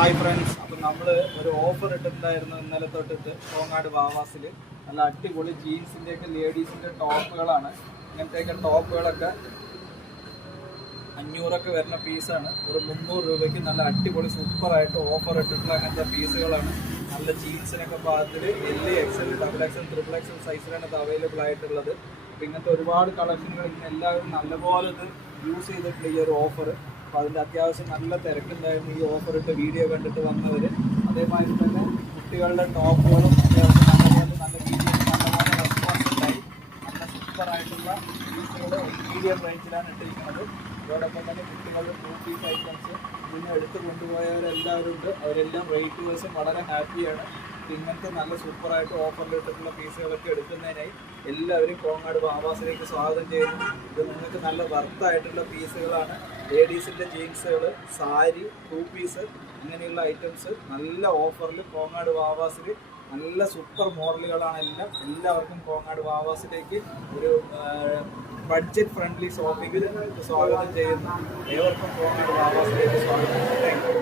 Hi friends, അപ്പം നമ്മൾ ഒരു ഓഫർ ഇട്ടിട്ടുണ്ടായിരുന്നു ഇന്നലെ തൊട്ടിട്ട് കോങ്ങാട് വാവാസിൽ. നല്ല അടിപൊളി ജീൻസിൻ്റെയൊക്കെ ലേഡീസിൻ്റെ ടോപ്പുകളാണ്. ഇങ്ങനത്തെയൊക്കെ ടോപ്പുകളൊക്കെ 500 വരുന്ന പീസാണ്. ഒരു 300 രൂപയ്ക്ക് നല്ല അടിപൊളി സൂപ്പറായിട്ട് ഓഫർ ഇട്ടിട്ടുള്ള അങ്ങനത്തെ പീസുകളാണ്. നല്ല ജീൻസിനൊക്കെ പാകത്തിൽ XL, XXL, XXL സൈസിലാണ് ഇത് അവൈലബിൾ ആയിട്ടുള്ളത്. അപ്പോൾ ഇങ്ങനത്തെ ഒരുപാട് കളക്ഷനുകൾ ഇങ്ങനെ എല്ലാവരും നല്ലപോലെ ഇത് യൂസ് ചെയ്തിട്ടുള്ള ഈ ഒരു ഓഫർ. അപ്പോൾ അതിൻ്റെ അത്യാവശ്യം നല്ല തിരക്കുണ്ടായിരുന്നു ഈ ഓഫർ ഇട്ട് വീഡിയോ കണ്ടിട്ട് വന്നവർ. അതേമാതിരി തന്നെ കുട്ടികളുടെ ടോപ്പുകളും അത്യാവശ്യം നല്ലപോലെ നല്ല വീഡിയോ നല്ലപോലെ റെസ്പോൺസ് ഉണ്ടായി. നല്ല സൂപ്പറായിട്ടുള്ള പീസുകൾ മീഡിയം റേഞ്ചിലാണ് ഇട്ടിരിക്കുന്നത്. അതോടൊപ്പം തന്നെ കുട്ടികളുടെ 2 പീസ് ഐറ്റംസ് പിന്നെ എടുത്ത് കൊണ്ടുപോയവരെല്ലാവരും ഉണ്ട്. അവരെല്ലാം റേറ്റ് വൈസും വളരെ ഹാപ്പിയാണ്. ഇങ്ങനത്തെ നല്ല സൂപ്പറായിട്ട് ഓഫറിൽ ഇട്ടിട്ടുള്ള പീസുകളൊക്കെ എടുക്കുന്നതിനായി എല്ലാവരും കോങ്ങാട് വാവാസിലേക്ക് സ്വാഗതം ചെയ്യുന്നു. ഇത് നിങ്ങൾക്ക് നല്ല വർത്തായിട്ടുള്ള പീസുകളാണ്. ലേഡീസിൻ്റെ ജീൻസുകൾ, സാരി, 2 പീസ് ഇങ്ങനെയുള്ള ഐറ്റംസ് നല്ല ഓഫറിൽ കോങ്ങാട് വാവാസിൽ നല്ല സൂപ്പർ മോഡലുകളാണ് എല്ലാം. എല്ലാവർക്കും കോങ്ങാട് വാവാസിലേക്ക് ഒരു ബഡ്ജറ്റ് ഫ്രണ്ട്ലി ഷോപ്പിങ്ങിൽ സ്വാഗതം ചെയ്യുന്നു. ഏവർക്കും കോങ്ങാട് വാവാസിലേക്ക് സ്വാഗതം. Thank you.